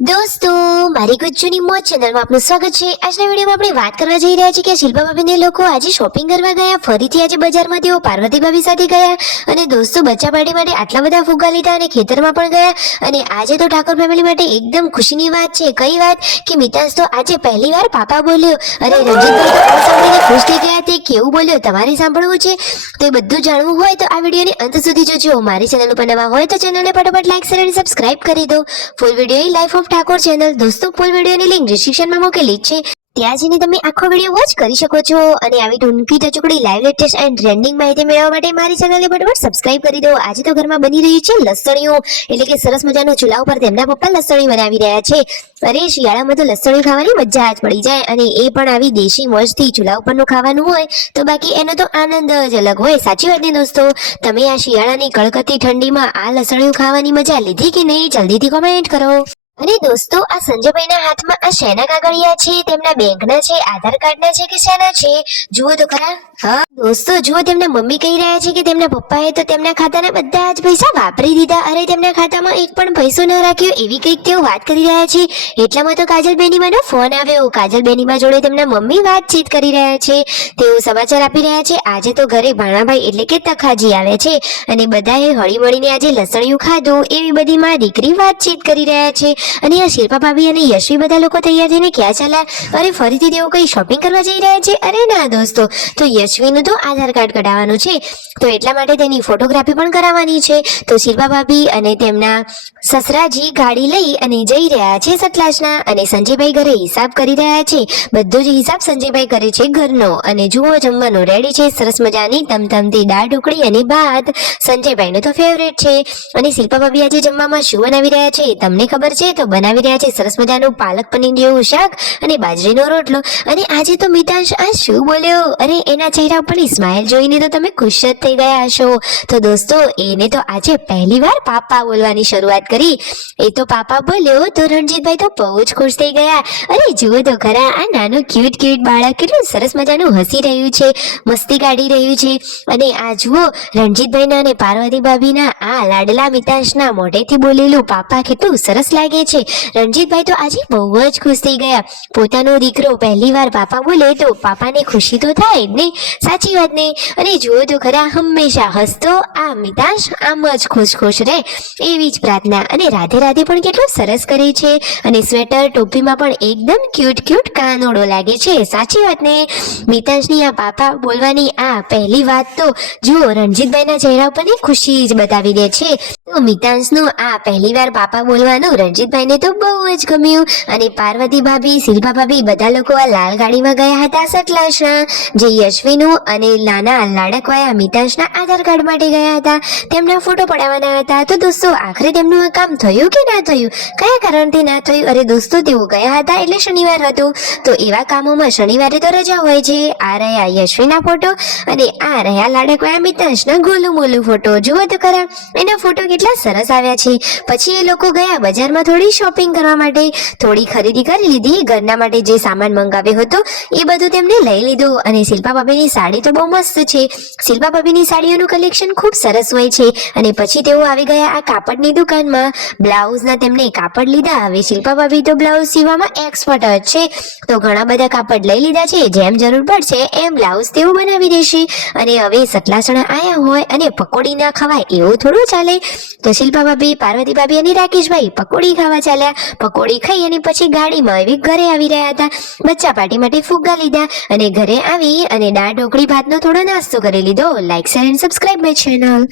દોસ્તો, મારી ગુજ્જુની મોજ ચેનલમાં આપનું સ્વાગત છે। આજના વિડીયોમાં આપણે વાત કરવા જઈ રહ્યા છીએ કે શિલ્પા ભાભીને લોકો આજે શોપિંગ કરવા ગયા। ફરીથી આજે બજારમાં તેઓ પાર્વતી ભાભી સાથે ગયા અને દોસ્તો બચ્ચા પાર્ટી માટે આટલા બધા ફુગ્ગા લીધા અને ખેતરમાં પણ ગયા। અને આજે તો ઠાકોર ફેમિલી માટે એકદમ ખુશીની વાત છે। કઈ વાત કે મિતાંશ તો આજે પહેલીવાર પાપા બોલ્યો। અરે રંજીતભાઈ તો આ સાંભળીને ખુશ થઈ ગયા। તે કેવું બોલ્યો તમારે સાંભળવું છે તો એ બધું જાણવું હોય તો આ વિડીયોને અંત સુધી જોજો। મારી ચેનલ ઉપર નવા હોય તો ચેનલને ફટાફટ લાઈક શેર અને સબસ્ક્રાઇબ કરી દો। Full video life of Thakor channel દોસ્તો ફૂલ વિડીયોની લિંક ડિસ્ક્રિપ્શનમાં મૂકેલી છે, ત્યાં જઈને તમે આખો વિડીયો વોચ કરી શકો છો। અને આવી ટૂંકી ટચુકડી લાઈવ લેટેસ્ટ એન્ડ ટ્રેન્ડિંગ માહિતી મેળવવા માટે મારી ચેનલને ફટાફટ સબસ્ક્રાઇબ કરી દો। આજે તો ઘરમાં બની રહી છે લસણીઓ, એટલે કે સરસ મજાનો ચૂલા ઉપર તેમના પપ્પા લસણી બનાવી રહ્યા છે। અરે શિયાળામાં તો લસણી ખાવાની મજા જ પડી જાય, અને એ પણ આવી દેશી મોજથી ચૂલા ઉપરનું ખાવાનું હોય તો બાકી એનો તો આનંદ જ અલગ હોય। સાચી વાત ને દોસ્તો? તમે આ શિયાળાની કડકડતી ઠંડીમાં આ લસણીઓ ખાવાની મજા લીધી કે નહીં? જલ્દીથી કોમેન્ટ કરો। અને દોસ્તો, આ સંજયભાઈના હાથમાં આ શેના કાગળિયા છે? તેમના બેંકના છે, આધાર કાર્ડના છે કે શેના છે? જુઓ તો ખરા। હા દોસ્તો, જુઓ તેમના મમ્મી કહી રહ્યા છે કે તેમના પપ્પાએ તો તેમના ખાતાના બધા જ પૈસા વાપરી દીધા। અરે તેમના ખાતામાં એક પણ પૈસો ન રાખ્યો, એવી કંઈક તેઓ વાત કરી રહ્યા છે। એટલામાં તો કાજલ બેનીમાનો ફોન આવ્યો। કાજલ બેનીમા જોડે તેમના મમ્મી વાતચીત કરી રહ્યા છે। તેઓ સમાચાર આપી રહ્યા છે આજે તો ઘરે ભાણાભાઈ એટલે કે તખાજી આવે છે અને બધાએ હળી મળીને આજે લસણિયું ખાધું, એવી બધી માં દીકરી વાતચીત કરી રહ્યા છે। અને આ શિલ્પા ભાભી અને યશવી બધા લોકો તૈયાર થઈને ક્યાં ચાલ્યા? અરે ફરીથી તેઓ કઈ શોપિંગ કરવા જઈ રહ્યા છે? અરે ના દોસ્તો, તો યશવીનું તો આધાર કાર્ડ કઢાવવાનું છે, તો એટલા માટે તેની ફોટોગ્રાફી પણ કરાવવાની છે। તો શિલ્પા ભાભી અને તેમના સસરાજી ગાડી લઈ અને જઈ રહ્યા છે સતલાજના, અને સંજયભાઈ ઘરે હિસાબ કરી રહ્યા છે। બધો જ હિસાબ સંજયભાઈ કરે છે ઘરનો। અને જુઓ જમવાનું રેડી છે, સરસ મજાની તમતમતી દાળ ઢોકળી અને ભાત, સંજયભાઈનું તો ફેવરેટ છે। અને શિલ્પા ભાભી આજે જમવામાં શું બનાવી રહ્યા છે તમને ખબર છે? તો બનાવી રહ્યા છે સરસ મજાનું પાલક પનીર જેવું શાક અને બાજરીનો રોટલો। અને આજે તો મિતાંશ આ શું બોલ્યો? અરે એના ચહેરા ઉપરની સ્માઇલ જોઈને તો તમે ખુશ જ થઈ ગયા હશો। તો દોસ્તો, એને તો આજે પહેલીવાર પાપા બોલવાની શરૂઆત કરી। એ તો પાપા બોલ્યો તો રણજીતભાઈ તો બહુ જ ખુશ થઈ ગયા। અરે જુઓ તો ખરા, આ નાનું ક્યુટ બાળક કેટલું સરસ મજાનું હસી રહ્યું છે, મસ્તી કાઢી રહ્યું છે। અને આ જુઓ રણજીતભાઈના અને પાર્વતી ભાભીના આ લાડલા મિતાંશના મોઢેથી બોલેલું પાપા કેટલું સરસ લાગે છે। રણજીતભાઈ તો આજે બહુ જ ખુશ થઈ ગયા। પોતાનો દીકરો પહેલીવાર પાપા બોલે તો પાપાને ખુશી તો થાય જ ને? સાચી વાત ને? અને જુઓ તો ખરા, હંમેશા હસતો આ મિતાંશ આમ જ ખુશ રહે, એવી જ પ્રાર્થના। અને રાધે રાધે પણ કેટલું સરસ કરે છે, અને સ્વેટર ટોપીમાં પણ એકદમ ક્યુટ કાનોડો લાગે છે। સાચી વાત ને? મિતાંશની આ પાપા બોલવાની આ પહેલી વાત તો જુઓ રણજીતભાઈના ચહેરા ઉપર ખુશી જ બતાવી દે છે। તો મિતાંશનું આ પહેલીવાર પાપા બોલવાનું રણજીતભાઈને તો બહુ જ ગમ્યું। અને પાર્વતી ભાભી, શિલ્પા ભાભી બધા લોકો આ લાલ ગાડીમાં ગયા હતા સતલાજના, જે યશવીનું અને નાના લાડકવાયા મિતાંશના આધાર કાર્ડ માટે ગયા હતા, તેમના ફોટો પડાવવાના હતા। તો દોસ્તો, આખરે તેમનું આ કામ થયું કે ના થયું? કયા કારણથી ના થયું? અરે દોસ્તો, તેઓ ગયા હતા એટલે શનિવાર હતું, તો એવા કામોમાં શનિવારે તો રજા હોય છે। આ રહ્યા યશવીના ફોટો અને આ રહ્યા લાડકવાયા મિતાંશના ગોલું મોલું ફોટો। જુઓ તો ખરા, એના ફોટો કેટલા સરસ આવ્યા છે। પછી એ લોકો ગયા બજારમાં થોડી શોપિંગ કરવા માટે, થોડી ખરીદી કરી લીધી। ઘરના માટે જે સામાન મંગાવ્યો હતો એ બધું તેમને લઈ લીધું। અને શિલ્પા ભાભીની સાડી તો બહુ મસ્ત છે। શિલ્પા ભાભીની સાડીઓનું કલેક્શન ખૂબ સરસ હોય છે। અને પછી તેઓ આવી ગયા આ કાપડની દુકાનમાં, બ્લાઉઝના તેમને કાપડ લીધા। હવે શિલ્પા ભાભી તો બ્લાઉઝ સીવવામાં એક્સપર્ટ જ છે, તો ઘણા બધા કાપડ લઈ લીધા છે। જેમ જરૂર પડશે એમ બ્લાઉઝ તેઓ બનાવી દેશે। અને હવે સતલાસણા આયા હોય અને પકોડી ના ખવાય એવું થોડું ચાલે? તો શિલ્પા ભાભી, પાર્વતી ભાભી અને રાકેશભાઈ પકોડી ખાવા ચાલ્યા। પકોડી ખાઈ અને પછી ગાડીમાં આવી ઘરે આવી રહ્યા હતા। બચ્ચા પાર્ટી માટે ફુગ્ગા લીધા અને ઘરે આવી અને દાળ ઢોકળી ભાતનો થોડો નાસ્તો કરી લીધો। Like share and subscribe my channel.